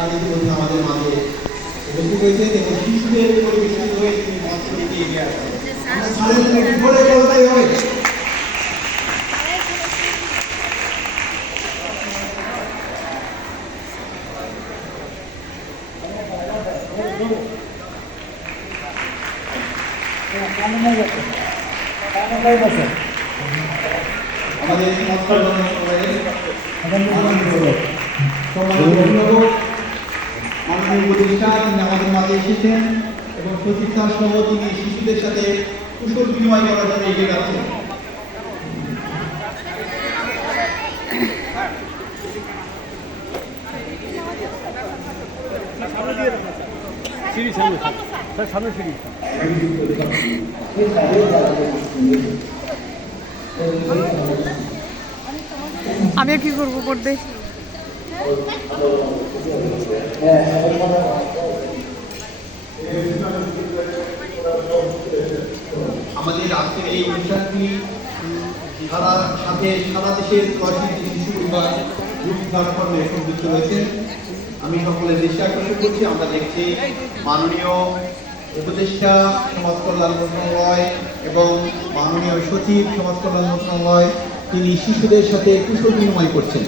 তার ইতিমধ্যে আমাদের মাঝে উপস্থিত হয়েছে এবং শিশুদের পরিবেশিত হয়ে তিনি মঞ্চটিকে এগিয়ে আসেন। আমরা স্যারের একটু করে বলতেই হবে। আমাদের এই মাননীয় উপদেষ্টা তিনি আমাদের মাঝে এসেছেন এবং সচিব স্যার সহ তিনি শিশুদের সাথে কুশল বিনিময় করার জন্য এগিয়ে যাচ্ছেন। আমি কি করবো পড়তে আমাদের আজকের এই অনুষ্ঠানটি সারা দেশের ৬টি শিশু পরিবার গ্রুপ প্ল্যাটফর্মে সংযুক্ত রয়েছে। আমি সকলের দৃষ্টি আকর্ষণ করছি, আমরা দেখছি মাননীয় উপদেষ্টা সমাজ কল্যাণ মন্ত্রণালয় এবং মাননীয় সচিব সমাজ কল্যাণ মন্ত্রণালয় তিনি শিশুদের সাথে কুশল বিনিময় করছেন।